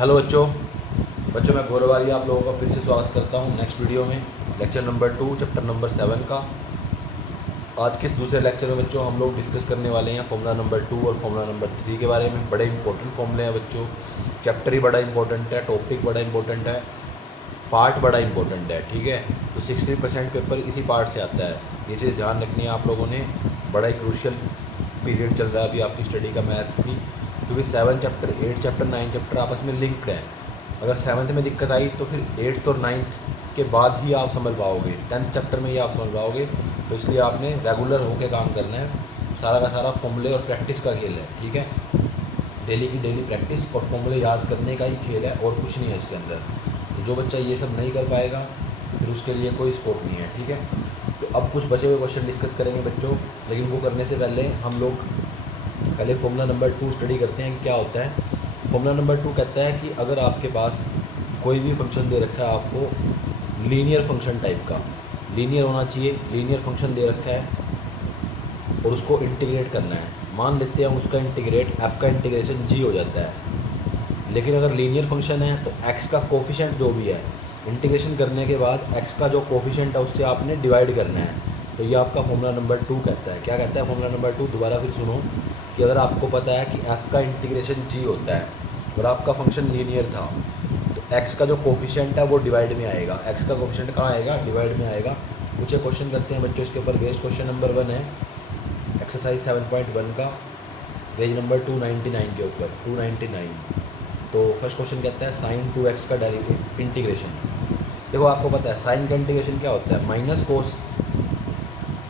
Hello बच्चों बच्चों मैं गौरवाली आप लोगों का फिर से स्वागत करता हूं नेक्स्ट वीडियो में लेक्चर नंबर 2 चैप्टर नंबर 7 का। आज के इस दूसरे लेक्चर में बच्चों हम लोग डिस्कस करने वाले हैं फॉर्मूला नंबर 2 और फॉर्मूला नंबर 3 के बारे में। बड़े इंपॉर्टेंट फॉर्मूले हैं बच्चों, चैप्टर ही बड़ा इंपॉर्टेंट है, टॉपिक बड़ा इंपॉर्टेंट है, पार्ट बड़ा इंपॉर्टेंट है। ठीक है, तो 60% पेपर इसी पार्ट से आता है। ये चीज़ ध्यान रखनी है आप लोगों ने। बड़ा ही क्रूशियल पीरियड चल रहा है अभी आपकी स्टडी का मैथ्स की, क्योंकि 7 चैप्टर 8 चैप्टर 9 चैप्टर आपस में लिंक्ड हैं। अगर 7th में दिक्कत आई तो फिर 8th और 9th के बाद ही आप समझ पाओगे, 10th चैप्टर में ही आप समझ पाओगे। तो इसलिए आपने रेगुलर होकर काम करना है। सारा का सारा फॉर्मूले और प्रैक्टिस का खेल है। ठीक है, डेली की डेली प्रैक्टिस और फॉर्मूले याद करने का ही खेल है और कुछ नहीं है इसके अंदर। तो जो बच्चा ये सब नहीं कर पाएगा फिर उसके लिए कोई स्कोप नहीं है। ठीक है, तो अब कुछ बचे हुए क्वेश्चन डिस्कस करेंगे बच्चों, लेकिन वो करने से पहले हम लोग पहले फॉर्मूला नंबर 2 स्टडी करते हैं कि क्या होता है। फॉर्मूला नंबर 2 कहता है कि अगर आपके पास कोई भी फंक्शन दे रखा है आपको, लीनियर फंक्शन टाइप का, लीनियर होना चाहिए, लीनियर फंक्शन दे रखा है और उसको इंटीग्रेट करना है। मान लेते हैं उसका इंटीग्रेट f का इंटीग्रेशन g हो जाता है। लेकिन अगर लीनियर फंक्शन है तो x का कोफिशिएंट जो भी है, इंटीग्रेशन करने के बाद x का जो कोफिशिएंट है उससे आपने डिवाइड करना है। तो ये आपका फॉर्मूला नंबर 2 कहता है। क्या कहता है फॉर्मूला नंबर 2? दोबारा फिर सुनो कि अगर आपको पता है कि f का इंटीग्रेशन g होता है और आपका फंक्शन लीनियर था, तो x का जो कोफिशिएंट है वो डिवाइड में आएगा। x का कोफिशिएंट कहाँ आएगा? डिवाइड में आएगा। कुछ क्वेश्चन करते हैं बच्चों इसके ऊपर बेस्ड। क्वेश्चन नंबर 1 है एक्सरसाइज 7.1 का, पेज नंबर 299 के ऊपर 299। तो फर्स्ट क्वेश्चन कहता है साइन 2x का डेरिवेटिव इंटीग्रेशन। देखो आपको पता है साइन का इंटीग्रेशन क्या होता है? Minus cos.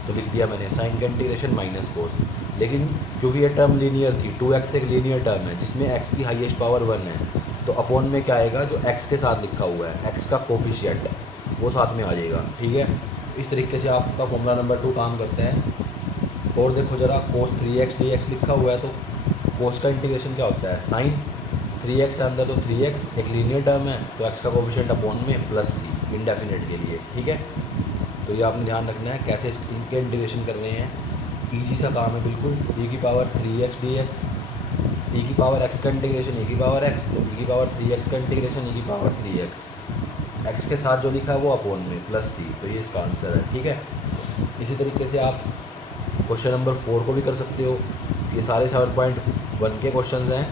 तो लिख दिया मैंने साइन का इंटीग्रेशन माइनस कोस। लेकिन क्योंकि ये टर्म लीनियर थी, 2x एक लीनियर टर्म है जिसमें x की हाईएस्ट पावर 1 है, तो अपॉन में क्या आएगा? जो x के साथ लिखा हुआ है x का कोफिशिएंट वो साथ में आ जाएगा। ठीक है, इस तरीके से आपका फॉर्मूला नंबर 2 काम करता है। और देखो ज़रा, कोस 3x dx लिखा हुआ है, तो कोस का इंटीग्रेशन क्या होता है? साइन 3x के अंदर तो 3x एक लीनियर टर्म है, तो x का कोफिशिएंट अपॉन में प्लस c इंडेफिनेट के लिए। ठीक है, तो ये आपने ध्यान रखना है कैसे इनके इंटीग्रेशन कर रहे हैं। ईजी सा काम है बिल्कुल। e की पावर 3x dx, e की पावर x का इंटीग्रेशन e की पावर x, तो e की पावर 3x का इंटीग्रेशन e की पावर 3x, x के साथ जो लिखा है वो अपॉन में प्लस c, तो ये इसका आंसर है। ठीक है, इसी तरीके से आप क्वेश्चन नंबर 4 को भी कर सकते हो। ये सारे 7.1 के क्वेश्चन हैं।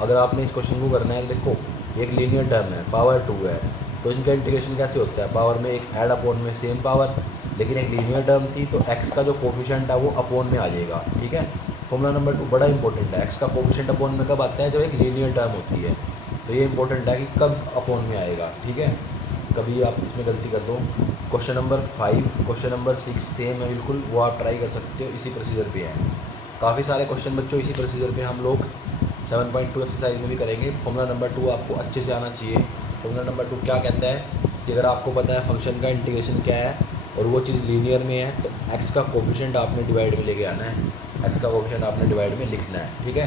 अगर आपने इस क्वेश्चन को करना है, देखो एक लीनियर टर्म है, पावर 2 है, तो इनका इंटीग्रेशन कैसे होता है? पावर में एक ऐड अपॉन में सेम पावर, लेकिन एक लीनियर टर्म थी तो x का जो कोफिशिएंट है वो अपॉन में आ जाएगा। ठीक है, फॉर्मूला नंबर 2 बड़ा इंपॉर्टेंट है। x का कोफिशिएंट अपॉन में कब आता है? जब एक लीनियर टर्म होती है। तो ये इंपॉर्टेंट है कि कब अपॉन में आएगा। ठीक है, कभी आप इसमें गलती कर दो। Question number 5, question number 6 same है बिल्कुल, वो आप ट्राई कर सकते हो, इसी प्रोसीजर पे है। काफ़ी सारे क्वेश्चन बच्चों इसी प्रोसीजर पे हम लोग 7.2 एक्सरसाइज में भी करेंगे। फॉर्मूला नंबर 2 आपको अच्छे से आना चाहिए। फॉर्मूला नंबर 2 क्या कहता है कि अगर आपको पता है फंक्शन का इंटीग्रेशन क्या है और वो चीज़ लीनियर में है, तो x का कोफिशिएंट आपने डिवाइड में लेके आना है, x का कोफिशिएंट आपने डिवाइड में लिखना है। ठीक है,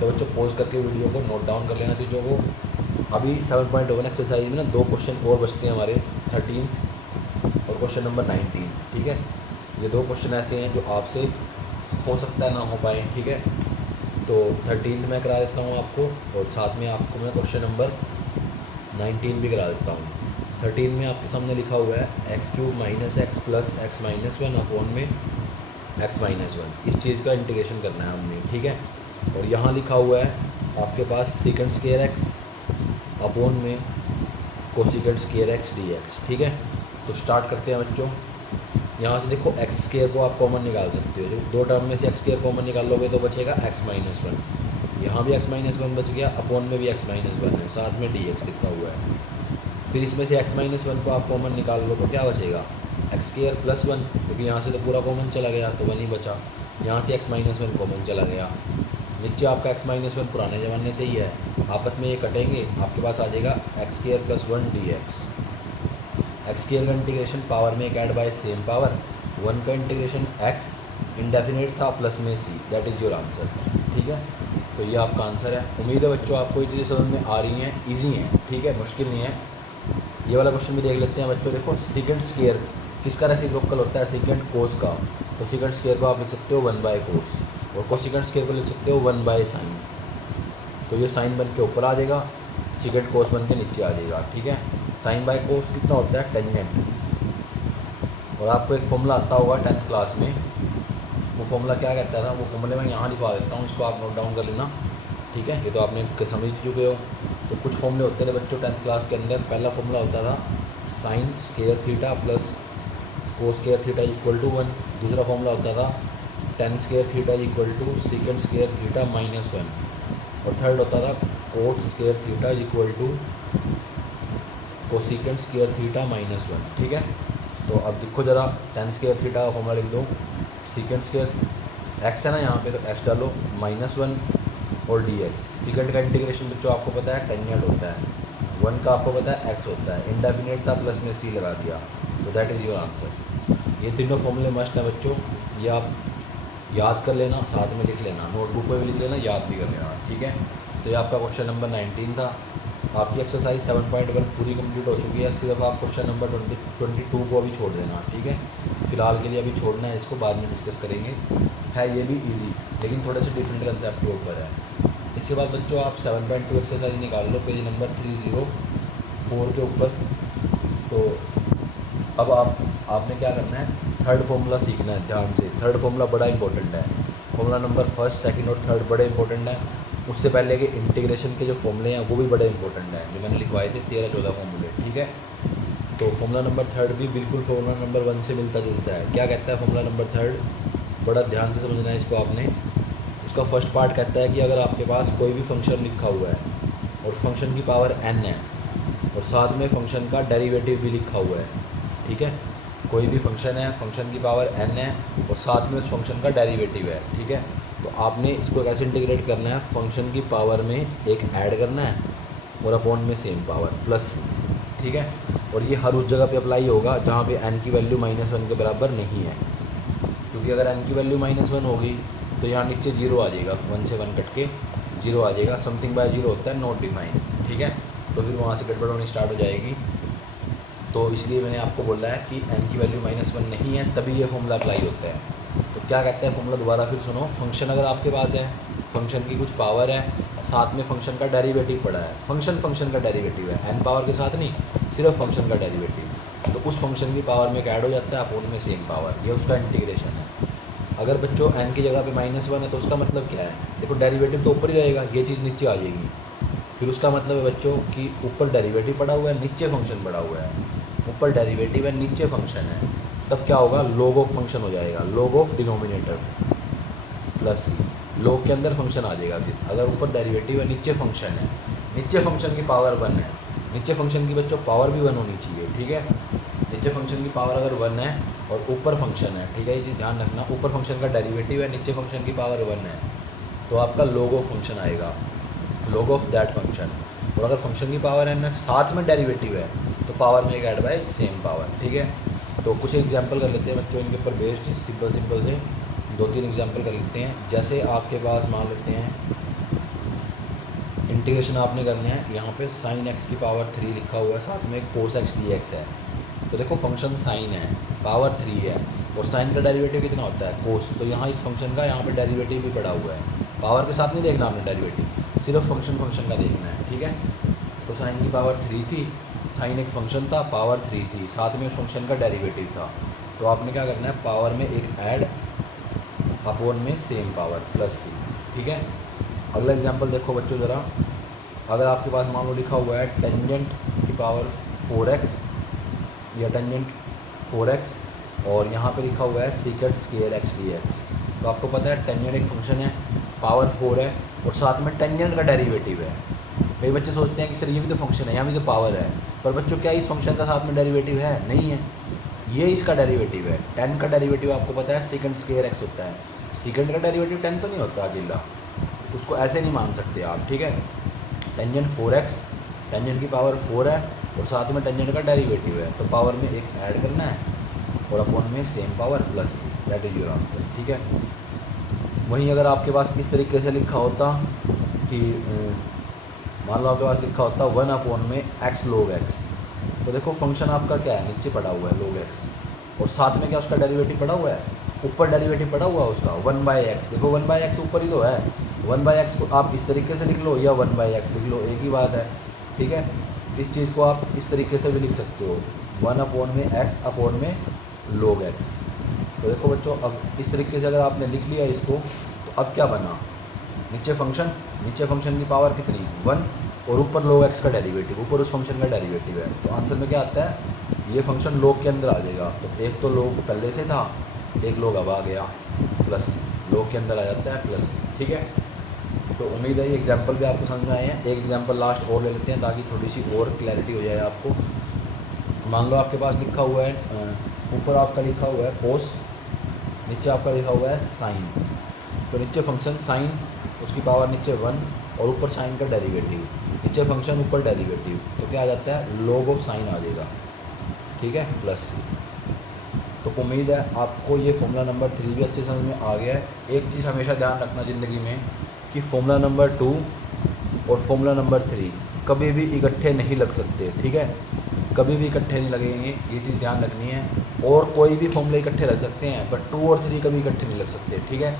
तो बच्चों पॉज करके वीडियो को नोट डाउन कर लेना चीज़ों को। अभी 7.1 एक्सरसाइज में ना 2 क्वेश्चन और बचते हैं हमारे, 13th और क्वेश्चन नंबर 19। ठीक है, ये 2 क्वेश्चन ऐसे हैं जो आपसे हो सकता है ना हो पाए। ठीक है, तो 13th में करा देता हूँ आपको और साथ में आपको मैं क्वेश्चन नंबर 19 भी करा देता हूँ। 13 में आपके सामने लिखा हुआ है x³ - x plus x - 1 upon में x - 1। इस चीज़ का इंटीग्रेशन करना है हमने। ठीक है, और यहाँ लिखा हुआ है आपके पास सेकंड स्क्वायर x अपॉन में कोसेकेंड स्क्वायर x dx। ठीक है, तो स्टार्ट करते हैं बच्चों। यहाँ से देखो x स्क्वायर को आप कॉमन निकाल सकते हो। जब 2 टर्म में से x स्क्वायर कॉमन निकाल लोगे तो बचेगा x - 1। यहाँ भी x - 1 बच गया, अपॉन में भी x - 1 है, साथ में dx लिखा हुआ है। फिर इसमें से x - 1 को आप कॉमन निकाल लो तो क्या बचेगा? x स्क्वायर प्लस 1, क्योंकि यहाँ से तो पूरा कॉमन चला गया तो 1 ही बचा। यहाँ से x - 1 कॉमन चला गया। नीचे आपका x - 1 पुराने ज़माने से ही है, आपस में ये कटेंगे, आपके पास आ जाएगा x square plus 1 dx। x square का इंटीग्रेशन पावर में एक ऐड बाय सेम पावर, 1 का इंटीग्रेशन x इंडेफिनेट था प्लस में c, that is your answer. ठीक है, तो ये आपका आंसर है। उम्मीद है बच्चों आपको ये चीज़ें समझ में आ रही हैं, ईजी हैं। ठीक है, मुश्किल नहीं है। ये वाला क्वेश्चन भी देख लेते हैं बच्चों। देखो सेकंड स्क्वायर किसका रेसिप्रोकल होता है? सेकंड कोस का। तो सेकंड स्क्वायर को आप लिख सकते हो 1 बाय कोस, और कोसेकंड स्क्वायर को लिख सकते हो 1 बाय साइन। तो ये साइन बन के ऊपर आ जाएगा, सीकेंट कोस बन के नीचे आ जाएगा, ठीक है। साइन बाय कोस कितना होता है, टेंजेंट। और आपको एक फॉर्मूला आता होगा 10th क्लास में, वो फॉर्मूला क्या कहता था, वो फॉर्मूले मैं यहाँ लिखवा देता हूँ, इसको आप नोट डाउन कर लेना, ठीक है। ये तो आपने समझ चुके हो। तो कुछ फॉर्मूले होते थे बच्चों 10th क्लास के अंदर। पहला फॉर्मूला होता था sine square theta plus cos square theta equal to 1। दूसरा फॉर्मूला होता था tan square theta equal to secant square theta minus 1। और थर्ड होता था cot square theta equal to cosecant square theta minus 1, ठीक है। तो अब देखो ज़रा, टेन स्क्वायर थीटा का फॉर्मूला लिख दो, सीकेंट स्क्वायर एक्स है ना यहाँ पे, तो एक्स डालो माइनस 1 और डी एक्स। सीकेंट का इंटीग्रेशन बच्चों आपको पता है टेंजेंट होता है, 1 का आपको पता है एक्स होता है, इंडेफिनिट था प्लस में सी लगा दिया, तो दैट इज़ योर आंसर। ये तीनों फॉर्मूले मस्ट है बच्चों, ये आप याद कर लेना, साथ में लिख लेना, नोटबुक पे भी लिख लेना, याद भी कर लेना, ठीक है। तो ये आपका क्वेश्चन नंबर 19 था। आपकी एक्सरसाइज 7.1 पूरी कंप्लीट हो चुकी है। सिर्फ आप क्वेश्चन नंबर 22 को अभी छोड़ देना, ठीक है। फिलहाल के लिए अभी छोड़ना है, इसको बाद में डिस्कस करेंगे। है ये भी इजी, लेकिन थोड़े से डिफरेंट कंसेप्ट के ऊपर है। इसके बाद बच्चों आप 7.2 एक्सरसाइज निकाल लो, पेज नंबर 304 के ऊपर। तो अब आपने क्या करना है, थर्ड फॉर्मूला सीखना है ध्यान से। थर्ड फॉर्मूला बड़ा इंपॉर्टेंट है, फॉर्मूला नंबर फर्स्ट, सेकंड और थर्ड बड़े इंपॉर्टेंट है। उससे पहले के इंटीग्रेशन के जो फॉर्मूले हैं वो भी बड़े इंपॉर्टेंट हैं, जो मैंने लिखवाए थे 13-14 फॉर्मूले, ठीक है। तो फॉर्मूला नंबर थर्ड भी बिल्कुल फॉर्मूला नंबर 1 से मिलता जुलता है। क्या कहता है फॉर्मूला नंबर थर्ड, बड़ा ध्यान से समझना है इसको आपने। उसका फर्स्ट पार्ट कहता है कि अगर आपके पास कोई भी फंक्शन लिखा हुआ है और फंक्शन की पावर n है और साथ में फंक्शन का डेरिवेटिव भी लिखा हुआ है, ठीक है। कोई भी फंक्शन है, फंक्शन की पावर n है और साथ में उस फंक्शन का डेरिवेटिव है, ठीक है। तो आपने इसको कैसे इंटीग्रेट करना है, फंक्शन की पावर में एक ऐड करना है और अपॉन में सेम पावर प्लस, ठीक है। और ये हर उस जगह पे अप्लाई होगा जहाँ पे n की वैल्यू -1 के बराबर नहीं है, क्योंकि अगर n की वैल्यू -1 होगी तो यहाँ नीचे 0 आ जाएगा, 1 से 1 कट के 0 आ जाएगा। समथिंग बाय 0 होता है नॉट डिफाइंड, ठीक है। तो फिर वहाँ से गड़बड़ होनी स्टार्ट हो जाएगी। तो इसलिए मैंने आपको बोला है कि n की वैल्यू -1 नहीं है, तभी ये फॉर्मूला अप्लाई होता है। तो क्या कहता है फॉर्मूला, दोबारा फिर सुनो। फंक्शन अगर आपके पास है, फंक्शन की कुछ पावर है, साथ में फंक्शन का डेरिवेटिव पड़ा है, फंक्शन का डेरिवेटिव है, n पावर के साथ नहीं, सिर्फ फंक्शन का डेरिवेटिव, तो उस फंक्शन की पावर में ऐड हो जाता है अपॉन में सेम पावर, ये उसका इंटीग्रेशन है। अगर बच्चों n की जगह पे -1 है तो उसका मतलब क्या है, देखो डेरिवेटिव तो ऊपर ही रहेगा, ये चीज़ नीचे आ जाएगी। फिर उसका मतलब है बच्चों कि ऊपर डेरिवेटिव पड़ा हुआ है, नीचे फंक्शन पड़ा हुआ है, ऊपर डेरिवेटिव है, नीचे फंक्शन है, तब क्या होगा, लॉग ऑफ फंक्शन हो जाएगा, log of denominator plus log के अंदर फंक्शन आ जाएगा। फिर अगर ऊपर डेरिवेटिव है, नीचे फंक्शन है, नीचे फंक्शन की पावर 1 है, नीचे फंक्शन की बच्चों पावर भी 1 होनी चाहिए, ठीक है। नीचे फंक्शन की पावर अगर 1 है और ऊपर फंक्शन है, ठीक है, ये चीज़ ध्यान रखना, ऊपर फंक्शन का डेरिवेटिव है, नीचे फंक्शन की पावर 1 है, तो आपका लॉग ऑफ फंक्शन आएगा, लॉग ऑफ दैट फंक्शन। और अगर फंक्शन की पावर n है, साथ में डेरिवेटिव है, तो पावर में एक ऐड बाय सेम पावर, ठीक है। तो कुछ एग्जांपल कर लेते हैं बच्चों इनके ऊपर बेस्ड, सिंपल से 2-3 एग्जांपल कर लेते हैं। जैसे आपके पास मान लेते हैं इंटीग्रेशन आपने करना है, यहाँ पे sin x की पावर 3 लिखा हुआ है, साथ में cos x dx है। तो देखो फंक्शन साइन है, पावर 3 है और साइन का डेरिवेटिव कितना होता है, कोस। तो यहाँ इस फंक्शन का यहाँ पे डेरिवेटिव भी पड़ा हुआ है, पावर के साथ नहीं देखना आपने डेरिवेटिव, सिर्फ फंक्शन का देखना है, ठीक है। तो साइन की पावर 3 थी, साइन एक फंक्शन था, पावर 3 थी, साथ में उस फंक्शन का डेरिवेटिव था। तो आपने क्या करना है, पावर में एक ऐड अपॉन में सेम पावर प्लस सी, ठीक है। अगला एग्जांपल देखो बच्चों ज़रा, अगर आपके पास मान लो लिखा हुआ है टेंजेंट की पावर 4x या टेंजेंट 4x और यहाँ पे लिखा हुआ है सीकेंट स्क्वायर x dx। तो आपको पता है टेंजेंट एक फंक्शन है, पावर 4 है और साथ में टेंजेंट का डेरिवेटिव है। कई बच्चे सोचते हैं कि सर ये भी तो फंक्शन है, यहाँ भी तो पावर है, पर बच्चों क्या इस फंक्शन का साथ में डेरिवेटिव है, नहीं है, ये इसका डेरिवेटिव है। टेन का डेरिवेटिव आपको पता है सीकेंट स्क्वायर x होता है, सीकेंट का डेरिवेटिव 10 तो नहीं होता अकेला, उसको ऐसे नहीं मान सकते आप, ठीक है। टेंजेंट 4x, टेंजेंट की पावर 4 है और साथ में टेंजेंट का डेरिवेटिव है, तो पावर में एक ऐड करना है और अपॉन में same power plus, that is your answer, ठीक है। वहीं अगर आपके पास इस तरीके से लिखा होता कि मान लो आपके पास लिखा होता 1 अपॉन में x log x, तो देखो फंक्शन आपका क्या है, नीचे पड़ा हुआ है log x और साथ में क्या उसका डेरिवेटिव पड़ा हुआ है ऊपर डेरिवेटिव पड़ा हुआ उसका 1/x, देखो 1/x ऊपर ही तो है। 1/x को आप इस तरीके से लिख लो या 1/x लिख लो, एक ही बात है, ठीक है। इस चीज़ को आप इस तरीके से भी लिख सकते हो, 1/x/में log x। तो देखो बच्चों, अब इस तरीके से अगर आपने लिख लिया इसको, तो अब क्या बना, नीचे फंक्शन की पावर कितनी 1 और ऊपर log x का डेरिवेटिव, ऊपर उस फंक्शन का डेरिवेटिव है। तो आंसर में क्या आता है, ये फंक्शन log के अंदर आ जाएगा। तो एक तो log पहले से था, एक log अब आ गया, प्लस log के अंदर आ जाता है प्लस, ठीक है। तो उम्मीद है ये एग्जाम्पल भी आपको समझ में आए हैं। एक एग्जाम्पल लास्ट और ले लेते हैं ताकि थोड़ी सी और क्लैरिटी हो जाए आपको। मान लो आपके पास लिखा हुआ है, ऊपर आपका लिखा हुआ है कोस, नीचे आपका लिखा हुआ है साइन। तो नीचे फंक्शन साइन, उसकी पावर नीचे 1 और ऊपर साइन का डेरिवेटिव, नीचे फंक्शन ऊपर डेरिवेटिव, तो क्या आ जाता है log ऑफ साइन आ जाएगा, ठीक है, प्लस। तो उम्मीद है आपको ये फॉर्मूला नंबर 3 भी अच्छे समझ में आ गया है। एक चीज़ हमेशा ध्यान रखना ज़िंदगी में कि फॉर्मूला नंबर 2 और फॉर्मूला नंबर 3 कभी भी इकट्ठे नहीं लग सकते, ठीक है, कभी भी इकट्ठे नहीं लगेंगे, ये चीज़ ध्यान रखनी है। और कोई भी फॉर्मूला इकट्ठे लग सकते हैं, बट 2 और 3 कभी इकट्ठे नहीं लग सकते, ठीक है।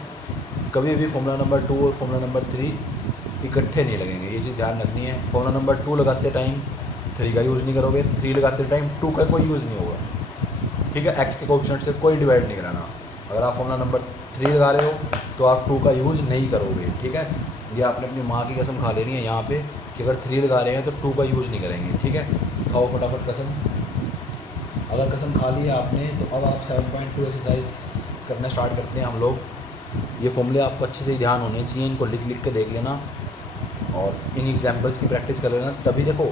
कभी भी फॉर्मूला नंबर 2 और फॉर्मूला नंबर 3 इकट्ठे नहीं लगेंगे, ये चीज़ ध्यान रखनी है। फॉर्मूला नंबर 2 लगाते टाइम 3 का यूज़ नहीं करोगे, 3 लगाते टाइम 2 का कोई यूज़ नहीं होगा, ठीक है। एक्स के कोएफिशिएंट से कोई डिवाइड नहीं कराना। अगर आप फॉर्मूला नंबर 3 लगा रहे हो तो आप 2 का यूज़ नहीं करोगे, ठीक है। ये आपने अपनी माँ की कसम खा लेनी है यहाँ पे कि अगर 3 लगा रहे हैं तो 2 का यूज़ नहीं करेंगे, ठीक है। खाओ फटाफट कसम। अगर कसम खा ली है आपने तो अब आप 7.2 एक्सरसाइज करना स्टार्ट करते हैं हम लोग। ये फॉर्मूले आपको अच्छे से ही ध्यान होने चाहिए, इनको लिख लिख के देख लेना और इन एग्जाम्पल्स की प्रैक्टिस कर लेना। तभी देखो,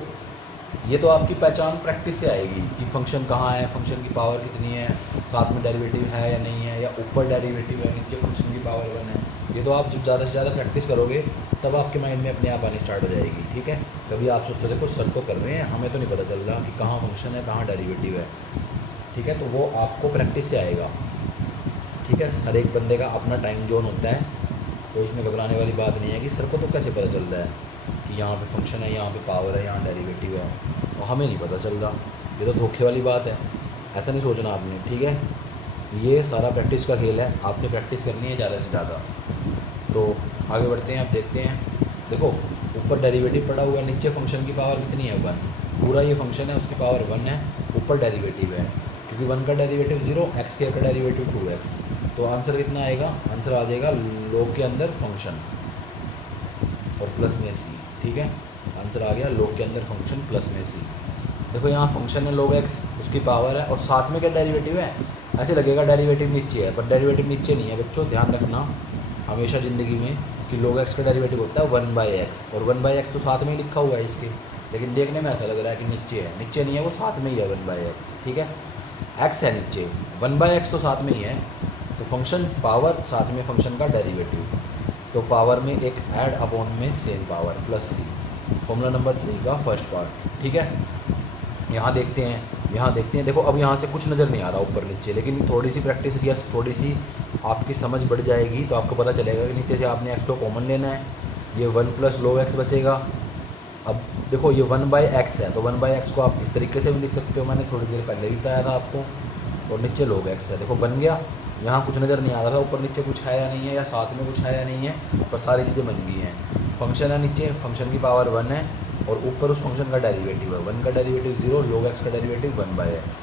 ये तो आपकी पहचान प्रैक्टिस से आएगी कि फंक्शन कहाँ है, फंक्शन की पावर कितनी है, साथ में डेरिवेटिव है या नहीं है, या ऊपर डेरिवेटिव है, नीचे फंक्शन की पावर 1 है। ये तो आप जब ज़्यादा से ज़्यादा प्रैक्टिस करोगे तब आपके माइंड में अपने आप आनी स्टार्ट हो जाएगी, ठीक है। कभी आप सोचो देखो सर तो कर रहे हैं, हमें तो नहीं पता चल रहा कि कहाँ फंक्शन है कहाँ डेरिवेटिव है, ठीक है। तो वो आपको प्रैक्टिस से आएगा, ठीक है। हर एक बंदे का अपना टाइम जोन होता है, तो इसमें घबराने वाली बात नहीं है कि सर को तो कैसे पता चल रहा है कि यहाँ पे फंक्शन है, यहाँ पे पावर है, यहाँ डेरिवेटिव है, और हमें नहीं पता चल रहा। ये तो धोखे वाली बात है, ऐसा नहीं सोचना आपने, ठीक है। ये सारा प्रैक्टिस का खेल है, आपने प्रैक्टिस करनी है ज़्यादा से ज़्यादा। तो आगे बढ़ते हैं, आप देखते हैं। देखो ऊपर डेरिवेटिव पड़ा हुआ है, नीचे फंक्शन की पावर कितनी है 1, पूरा ये फंक्शन है उसकी पावर 1 है, ऊपर डेरिवेटिव है, क्योंकि 1 का डेरिवेटिव 0, x स्क्वायर का डेरिवेटिव 2x। तो आंसर कितना आएगा, आंसर आ जाएगा log के अंदर फंक्शन और प्लस में c, ठीक है। आंसर आ गया log के अंदर फंक्शन प्लस में c। देखो यहाँ फंक्शन है log x, उसकी पावर है और साथ में क्या डेरिवेटिव है। ऐसे लगेगा डेरिवेटिव नीचे है, पर डेरिवेटिव नीचे नहीं है बच्चों, ध्यान रखना हमेशा ज़िंदगी में कि log x का डेरिवेटिव होता है 1/x, और 1/x तो साथ में ही लिखा हुआ है इसके, लेकिन देखने में ऐसा लग रहा है कि नीचे है, नीचे नहीं है, वो साथ में ही है 1/x, ठीक है। x है नीचे, 1/x तो साथ में ही है, तो फंक्शन पावर साथ में फंक्शन का डेरिवेटिव, तो पावर में एक ऐड अपॉन में same power plus c। Formula number 3 का फर्स्ट पार्ट, ठीक है। यहाँ देखते हैं, देखो अब यहाँ से कुछ नज़र नहीं आ रहा ऊपर नीचे, लेकिन थोड़ी सी प्रैक्टिस या थोड़ी सी आपकी समझ बढ़ जाएगी तो आपको पता चलेगा कि नीचे से आपने x को कॉमन लेना है, ये 1 प्लस log x बचेगा। अब देखो ये 1/x है, तो 1/x को आप इस तरीके से भी लिख सकते हो, मैंने थोड़ी देर पहले भी बताया था आपको, और नीचे log x है, देखो बन गया। यहाँ कुछ नज़र नहीं आ रहा था ऊपर नीचे कुछ है या नहीं है, या साथ में कुछ है या नहीं है, पर सारी चीज़ें बन गई हैं। फंक्शन है नीचे, फंक्शन की पावर 1 है और ऊपर उस फंक्शन का डेरिवेटिव है, 1 का डेरिवेटिव 0, log x का डेरिवेटिव 1/x।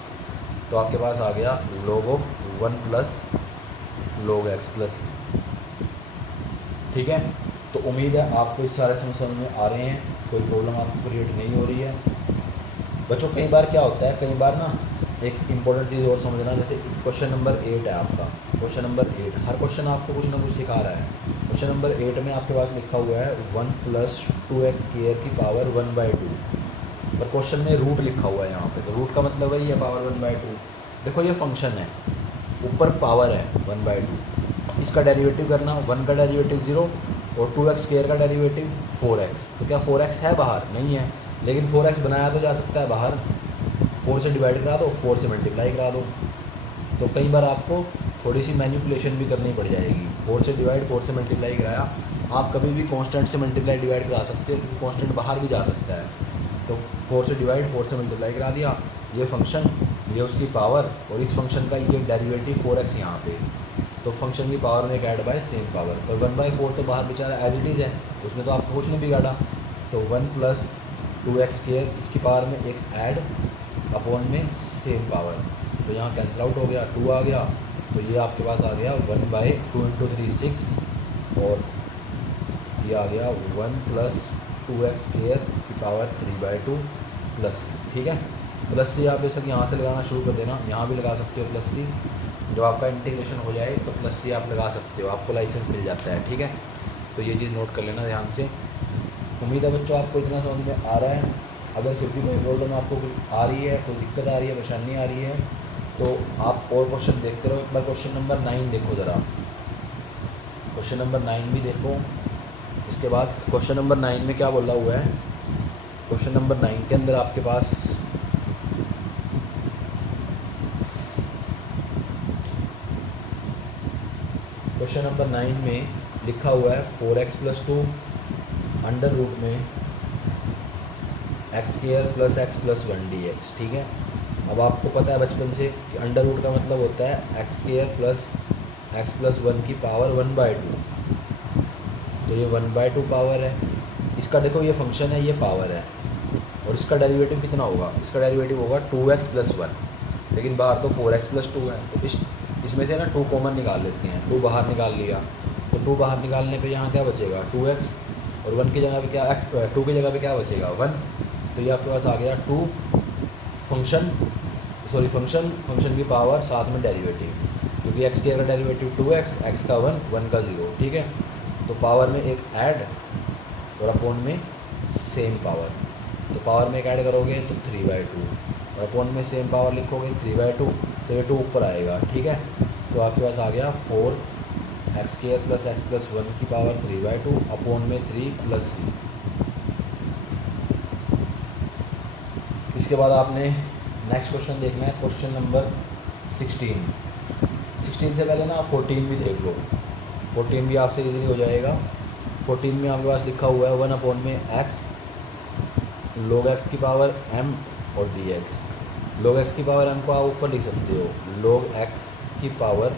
तो आपके पास आ गया log of 1 plus log x plus, ठीक है। तो उम्मीद है आपको इस सारे समझ में आ रहे हैं, कोई प्रॉब्लम आपको क्रिएट नहीं हो रही है बच्चों। कई बार क्या होता है, कई बार ना एक इम्पोर्टेंट चीज़ और समझना, जैसे क्वेश्चन नंबर 8 है आपका, क्वेश्चन नंबर 8, हर क्वेश्चन आपको कुछ ना कुछ सिखा रहा है। क्वेश्चन नंबर 8 में आपके पास लिखा हुआ है 1 प्लस 2x स्क्वायर की पावर 1/2, पर क्वेश्चन में रूट लिखा हुआ है यहाँ पे, तो रूट का मतलब वही है पावर 1/2। देखो ये फंक्शन है, ऊपर पावर है 1/2, इसका डेरिवेटिव करना, 1 का डेरिवेटिव 0 और 2x स्क्वायर का डेरिवेटिव 4x। तो क्या 4x है बाहर, नहीं है, लेकिन 4x बनाया तो जा सकता है बाहर, 4 से डिवाइड करा दो, 4 से मल्टीप्लाई करा दो। तो कई बार आपको थोड़ी सी मैनिपुलेशन भी करनी पड़ जाएगी। 4 से डिवाइड, 4 से मल्टीप्लाई कराया, आप कभी भी कांस्टेंट से मल्टीप्लाई डिवाइड करा सकते हो, क्योंकि कांस्टेंट बाहर भी जा सकता है। तो 4 से डिवाइड, 4 से मल्टीप्लाई करा दिया, ये फंक्शन, ये उसकी पावर, और इस फंक्शन का ये डेरिवेटिव 4x यहाँ पे, तो फंक्शन की पावर में एक ऐड बाय सेम पावर, पर 1/4 तो बाहर बेचारा एज इट इज़ है, उसने तो आपको कुछ नहीं बिगाड़ा। तो 1 + 2x², इसकी पावर में एक ऐड अपॉन में सेम पावर, तो यहाँ कैंसिल आउट हो गया, 2 आ गया, तो ये आपके पास आ गया 1/2 × 3 6, और ये आ गया 1 + 2x² की पावर 3/2 प्लस c। ठीक है, प्लस c आप बेशक यहाँ से लगाना शुरू कर देना, यहाँ भी लगा सकते हो प्लस c, जब आपका इंटीग्रेशन हो जाए तो प्लस c आप लगा सकते हो, आपको लाइसेंस मिल जाता है। ठीक है, तो ये चीज़ नोट कर लेना ध्यान से। उम्मीद है बच्चों आपको इतना समझ में आ रहा है। अगर फिर भी कोई प्रॉब्लम आपको आ रही है, कोई दिक्कत आ रही है, परेशानी आ रही है, तो आप और क्वेश्चन देखते रहो। एक बार क्वेश्चन नंबर 9 देखो ज़रा, क्वेश्चन नंबर 9 भी देखो। इसके बाद क्वेश्चन नंबर 9 में क्या बोला हुआ है, क्वेश्चन नंबर 9 के अंदर आपके पास क्वेश्चन नंबर 9 में लिखा हुआ है 4x + 2 अंडर रूट में x² + x + 1 dx। ठीक है, अब आपको पता है बचपन से कि अंडर रूट का मतलब होता है x² + x + 1 की पावर 1/2, तो ये 1/2 पावर है। इसका देखो ये फंक्शन है, ये पावर है, और इसका डेरिवेटिव कितना होगा, इसका डेरिवेटिव होगा 2x + 1, लेकिन बाहर तो 4x + 2 है, तो इसमें से ना 2 कॉमन निकाल लेते हैं, 2 बाहर निकाल लिया, तो 2 बाहर निकालने पे यहाँ क्या बचेगा 2x, और 1 की जगह पे क्या 2 की जगह पे क्या बचेगा 1, तो ये आपके पास आ गया 2 फंक्शन की पावर साथ में डेरिवेटिव, क्योंकि x² का डेरिवेटिव 2x, x का 1, 1 का 0। ठीक है, तो पावर में एक ऐड और अपॉन में सेम पावर, तो पावर में एक ऐड करोगे तो 3/2, और अपॉन में सेम पावर लिखोगे 3/2, तो ये 2 ऊपर आएगा। ठीक है, तो आपके पास आ गया 4x² + x + 1 की पावर 3/2 अपॉन में 3 + c। इसके बाद आपने नेक्स्ट क्वेश्चन देखना है, क्वेश्चन नंबर 16 से पहले ना 14 भी देख लो, 14 भी आपसे इजीली हो जाएगा। 14 में आपके पास लिखा हुआ है 1 अपॉन में x log x की पावर m और dx। log x की पावर m को आप ऊपर लिख सकते हो, log x की पावर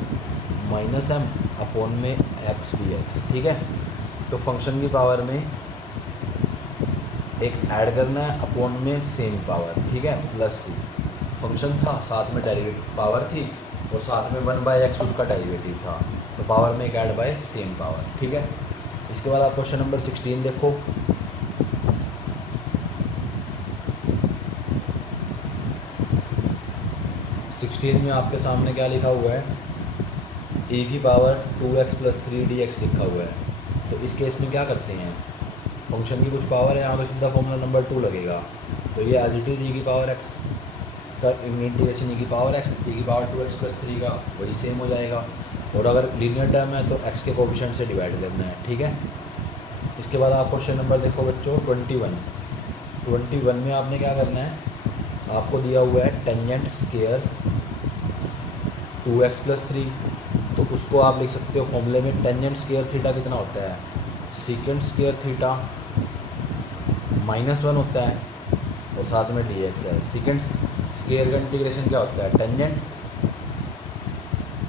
-m अपॉन में x dx। ठीक है, तो फंक्शन की पावर में एक ऐड करना है अपॉन में सेम पावर। ठीक है, प्लस c, फंक्शन था साथ में डेरिवेटिव पावर थी, और साथ में 1/x उसका डेरिवेटिव था, तो पावर में एक ऐड बाय सेम पावर। ठीक है, इसके बाद आप क्वेश्चन नंबर 16 देखो। में आपके सामने क्या लिखा हुआ है, e की पावर 2x + 3 dx लिखा हुआ है। तो इस केस में क्या करते हैं, फंक्शन की कुछ पावर है, यहाँ पे सीधा फॉर्मूला नंबर 2 लगेगा, तो ये एज इट इज़ e की पावर x का इंटीग्रेशन e की पावर x, e की पावर 2x + 3 का वही सेम हो जाएगा, और अगर लीनियर टर्म है तो x के कोएफिशिएंट से डिवाइड करना है। ठीक है, इसके बाद आप क्वेश्चन नंबर देखो बच्चों 21 में आपने क्या करना है, आपको दिया हुआ है टेंजेंट स्क्वायर 2x + 3, तो उसको आप लिख सकते हो फॉर्मूले में टेंजेंट स्क्वायर थीटा कितना होता है, सीकेंट स्क्वायर थीटा -1 होता है, और साथ में dx है। सीकेंट स्क्वायर का इंटीग्रेशन क्या होता है, टेंजेंट,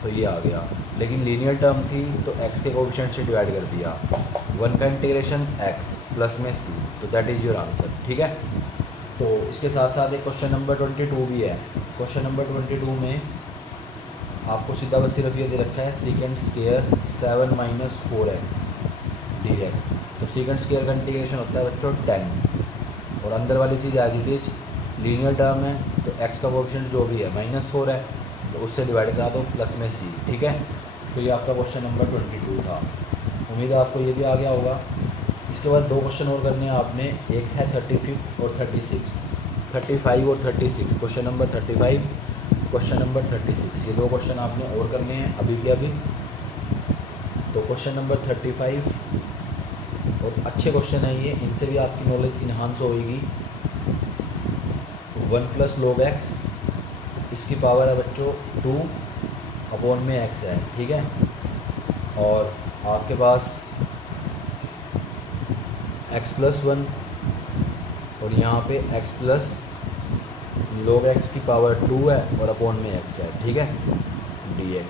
तो ये आ गया, लेकिन लीनियर टर्म थी तो x के कोएफिशिएंट से डिवाइड कर दिया, 1 का इंटीग्रेशन x प्लस में c, तो दैट इज़ योर आंसर। ठीक है, तो इसके साथ साथ एक क्वेश्चन नंबर 22 भी है। क्वेश्चन नंबर 22 में आपको सीधा बस सिर्फ ये दे रखा है सीकेंट स्क्वायर 7 - 4x dx, तो सीकेंट स्क्वायर का इंटीग्रेशन होता है बच्चों 10, और अंदर वाली चीज़ as it is linear term है, तो x का कोएफिशिएंट जो भी है -4 है, तो उससे डिवाइड करा दो प्लस में c। ठीक है, तो ये आपका क्वेश्चन नंबर 22 था। उम्मीद है आपको ये भी आ गया होगा। इसके बाद 2 क्वेश्चन और करने हैं आपने, एक है 35 और 36, 35 और 36, क्वेश्चन नंबर 35, क्वेश्चन नंबर 36, ये 2 क्वेश्चन आपने और करने हैं अभी के अभी। तो क्वेश्चन नंबर 35 और अच्छे क्वेश्चन है ये, इनसे भी आपकी नॉलेज इन्हांस होगी। 1 + log x, इसकी पावर है बच्चों 2 अपॉन में x है। ठीक है, और आपके पास x + 1, और यहाँ पे x + log x की पावर 2 है, और अपॉन में x है। ठीक है, dx।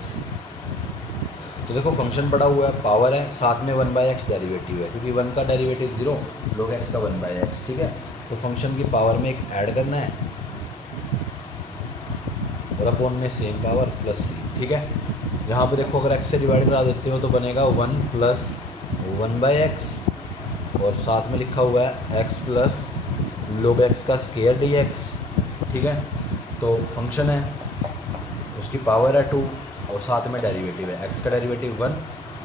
तो देखो फंक्शन पड़ा हुआ है, पावर है, साथ में 1/x डेरिवेटिव है, क्योंकि 1 का डेरिवेटिव 0, log x का 1/x, ठीक है। तो फंक्शन की पावर में एक ऐड करना है और अपॉन में सेम पावर प्लस सी, ठीक है। यहाँ पे देखो अगर x से डिवाइड करा देते हो तो बनेगा 1 + 1/x और साथ में लिखा हुआ है x प्लस log x का स्क्वायर dx, ठीक है। तो फंक्शन है, उसकी पावर है 2 और साथ में डेरिवेटिव है, x का डेरिवेटिव 1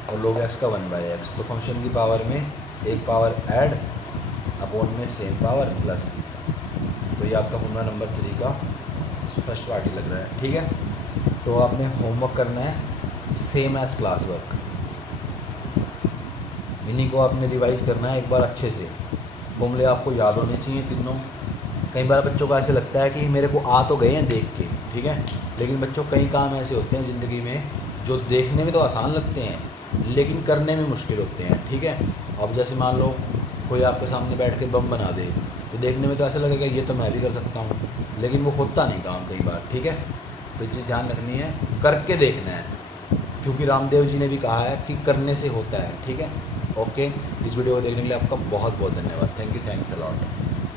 और log x का 1/x। तो फंक्शन की पावर में एक पावर ऐड अपॉन में सेम पावर प्लस। तो ये आपका फॉर्मूला नंबर 3 का फर्स्ट पार्टी लग रहा है, ठीक है। तो आपने होमवर्क करना है सेम एज क्लास वर्क, इन्हीं को आपने रिवाइज़ करना है एक बार अच्छे से। फॉर्मूले आपको याद होने चाहिए तीनों। कई बार बच्चों को ऐसे लगता है कि मेरे को आ तो गए हैं देख के, ठीक है, लेकिन बच्चों कई काम ऐसे होते हैं ज़िंदगी में जो देखने में तो आसान लगते हैं लेकिन करने में मुश्किल होते हैं, ठीक है। अब जैसे मान लो कोई आपके सामने बैठ के बम बना दे तो देखने में तो ऐसा लगेगा ये तो मैं भी कर सकता हूँ, लेकिन वो होता नहीं काम कई बार, ठीक है। तो ये चीज़ ध्यान रखनी है, करके देखना है, क्योंकि रामदेव जी ने भी कहा है कि करने से होता है, ठीक है। ओके, इस वीडियो को देखने के लिए आपका बहुत बहुत धन्यवाद। Thank you, thanks a lot.